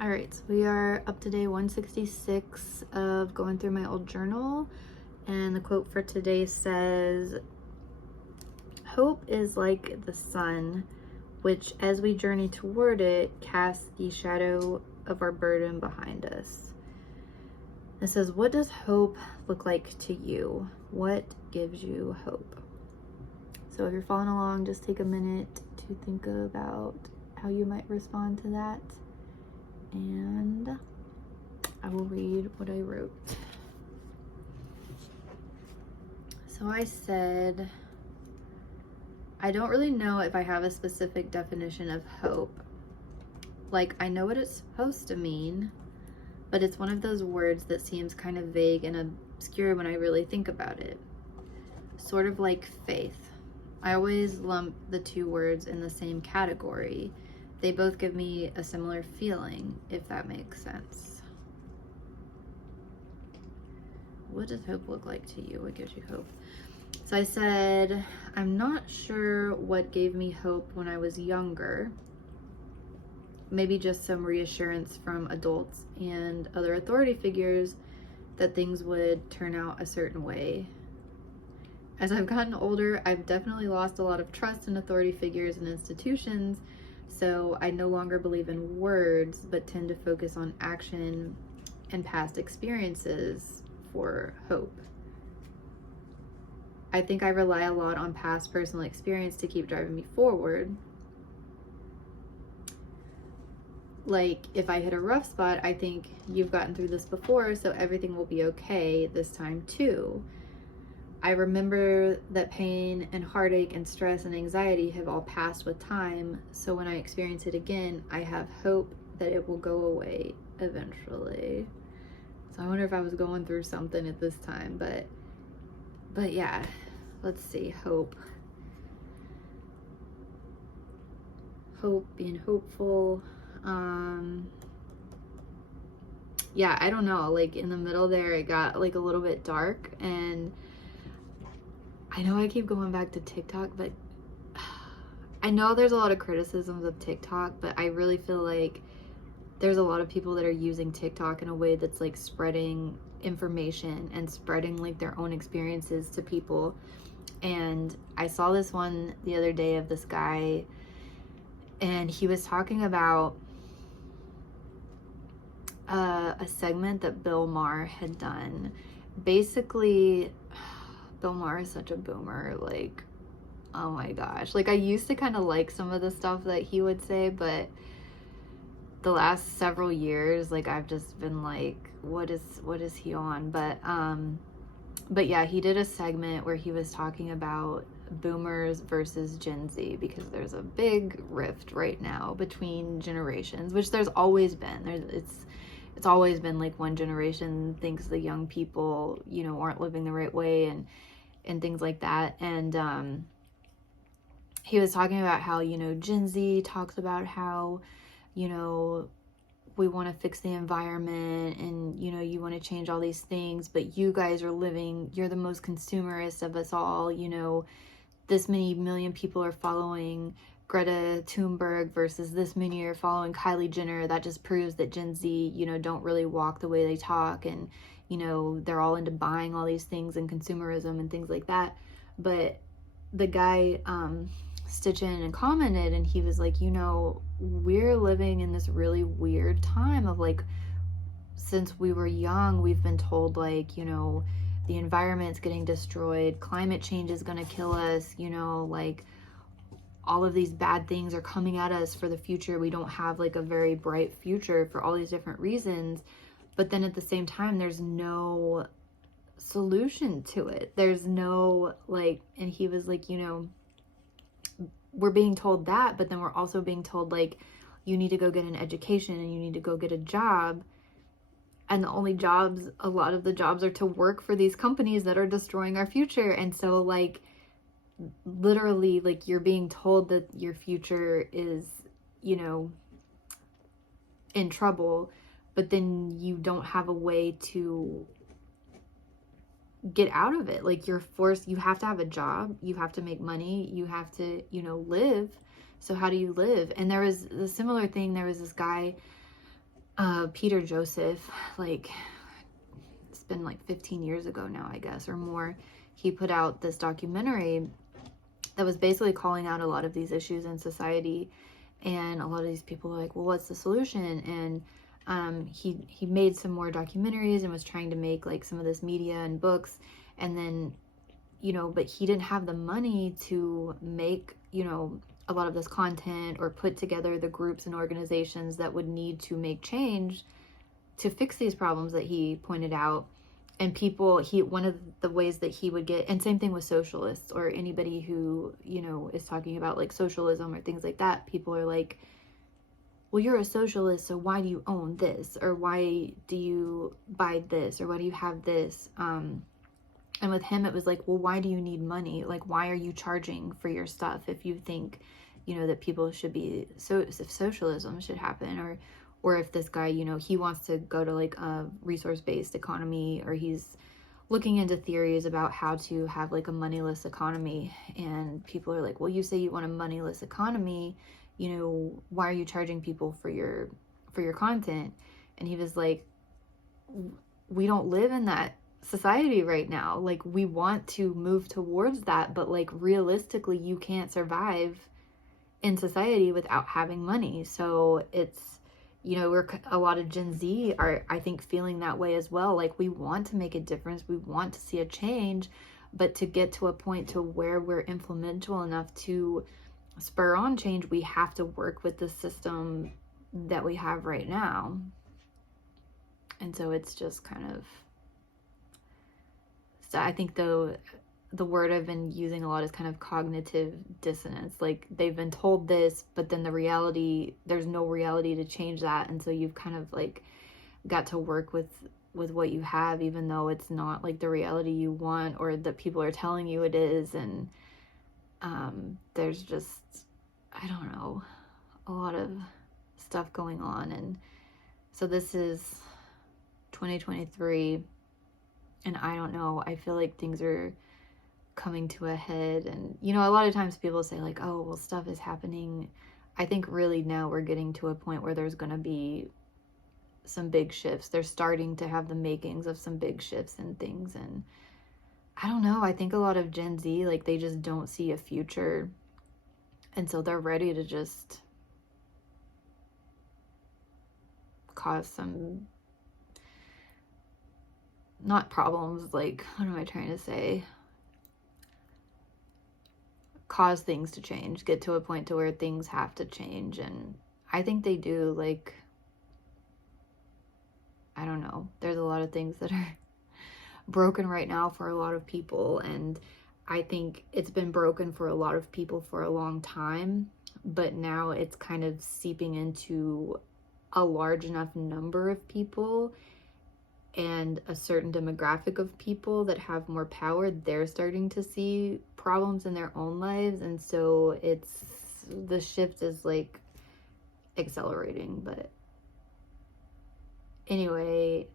All right, so we are up to day 166 of going through my old journal, and the quote for today says, "Hope is like the sun, which as we journey toward it, casts the shadow of our burden behind us." It says, what does hope look like to you? What gives you hope? So if you're following along, just take a minute to think about how you might respond to that. And I will read what I wrote. So I said, I don't really know if I have a specific definition of hope. Like, I know what it's supposed to mean, but it's one of those words that seems kind of vague and obscure when I really think about it. Sort of like faith. I always lump the two words in the same category. They both give me a similar feeling, if that makes sense. What does hope look like to you? What gives you hope? So I said, I'm not sure what gave me hope when I was younger. Maybe just some reassurance from adults and other authority figures that things would turn out a certain way. As I've gotten older, I've definitely lost a lot of trust in authority figures and institutions, so I no longer believe in words, but tend to focus on action and past experiences for hope. I think I rely a lot on past personal experience to keep driving me forward. Like, if I hit a rough spot, I think you've gotten through this before, so everything will be okay this time too. I remember that pain and heartache and stress and anxiety have all passed with time, so when I experience it again, I have hope that it will go away eventually. So I wonder if I was going through something at this time, but yeah, let's see, hope. Hope, being hopeful. Yeah, I don't know, like in the middle there, it got like a little bit dark, and I know I keep going back to TikTok, but I know there's a lot of criticisms of TikTok, but I really feel like there's a lot of people that are using TikTok in a way that's like spreading information and spreading like their own experiences to people. And I saw this one the other day of this guy, and he was talking about a segment that Bill Maher had done. Basically, Bill Maher is such a boomer, like, oh my gosh. Like, I used to kind of like some of the stuff that he would say, but the last several years, like, I've just been like, what is he on? But yeah, he did a segment where he was talking about boomers versus Gen Z, because there's a big rift right now between generations, which there's always been. It's always been like one generation thinks the young people, aren't living the right way and things like that. And he was talking about how, Gen Z talks about how, we want to fix the environment and, you want to change all these things, but you guys are you're the most consumerist of us all. This many million people are following Greta Thunberg versus this many are following Kylie Jenner. That just proves that Gen Z, don't really walk the way they talk, and, they're all into buying all these things and consumerism and things like that. But the guy stitched in and commented, and he was like, we're living in this really weird time of like, since we were young, we've been told like, the environment's getting destroyed, climate change is going to kill us, like all of these bad things are coming at us for the future. We don't have like a very bright future for all these different reasons. But then at the same time, there's no solution to it. There's no like, and he was like, we're being told that, but then we're also being told like, you need to go get an education and you need to go get a job. And the only jobs, a lot of the jobs are to work for these companies that are destroying our future. And so like, literally, like, you're being told that your future is, in trouble, but then you don't have a way to get out of it. Like, you're forced, you have to have a job, you have to make money, you have to, live. So how do you live? And there was a similar thing. There was this guy, Peter Joseph, like, it's been like 15 years ago now, I guess, or more. He put out this documentary that was basically calling out a lot of these issues in society. And a lot of these people were like, well, what's the solution? And he made some more documentaries and was trying to make like some of this media and books. And then, you know, but he didn't have the money to make, you know, a lot of this content or put together the groups and organizations that would need to make change to fix these problems that he pointed out. And people, one of the ways that he would get, and same thing with socialists or anybody who, you know, is talking about like socialism or things like that, people are like, well, you're a socialist, so why do you own this? Or why do you buy this? Or why do you have this? And with him, it was like, well, why do you need money? Like, why are you charging for your stuff if you think, you know, that people should be, so if socialism should happen, or if this guy, you know, he wants to go to like a resource-based economy, or he's looking into theories about how to have like a moneyless economy. And people are like, well, you say you want a moneyless economy, you know, why are you charging people for your content? And he was like, we don't live in that society right now. Like, we want to move towards that, but like realistically, you can't survive in society without having money. So it's, you know, a lot of Gen Z are, I think, feeling that way as well. Like, we want to make a difference, we want to see a change, but to get to a point to where we're influential enough to spur on change, we have to work with the system that we have right now. And so it's just kind of, so I think the word I've been using a lot is kind of cognitive dissonance. Like, they've been told this, but then the reality, there's no reality to change that. And so you've kind of like got to work with what you have, even though it's not like the reality you want or that people are telling you it is. And there's just, I don't know, a lot of stuff going on. And so this is 2023, and I don't know, I feel like things are coming to a head. And, you know, a lot of times people say like, oh, well, stuff is happening. I think really now we're getting to a point where there's going to be some big shifts. They're starting to have the makings of some big shifts and things. And I don't know, I think a lot of Gen Z, like, they just don't see a future. And so they're ready to just cause some, not problems, like, what am I trying to say? Cause things to change, get to a point to where things have to change. And I think they do. Like, I don't know, there's a lot of things that are broken right now for a lot of people, and I think it's been broken for a lot of people for a long time, but now it's kind of seeping into a large enough number of people and a certain demographic of people that have more power. They're starting to see problems in their own lives, and so it's, the shift is like accelerating. But anyway,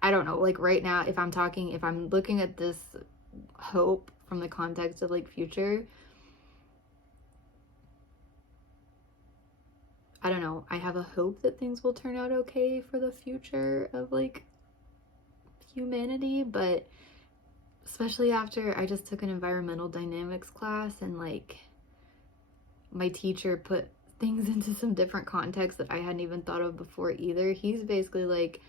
I don't know, like right now, if I'm looking at this hope from the context of like future, I don't know, I have a hope that things will turn out okay for the future of like humanity. But especially after I just took an environmental dynamics class, and like my teacher put things into some different contexts that I hadn't even thought of before either. He's basically like,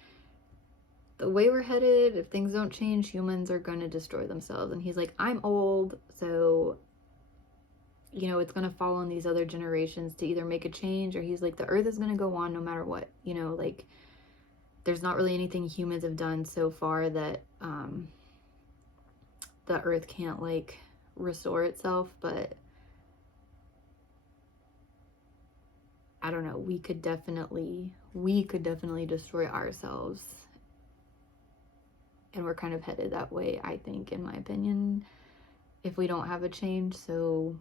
the way we're headed, if things don't change, humans are going to destroy themselves. And he's like, I'm old, so, you know, it's going to fall on these other generations to either make a change, or he's like, the earth is going to go on no matter what, you know, like, there's not really anything humans have done so far that the earth can't like restore itself. But I don't know, we could definitely destroy ourselves. And we're kind of headed that way, I think, in my opinion, if we don't have a change. So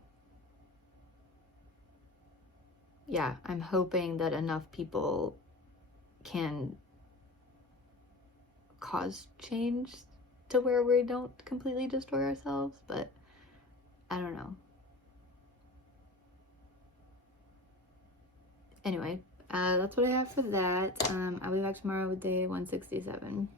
yeah, I'm hoping that enough people can cause change to where we don't completely destroy ourselves. But I don't know. Anyway, That's what I have for that. I'll be back tomorrow with day 167.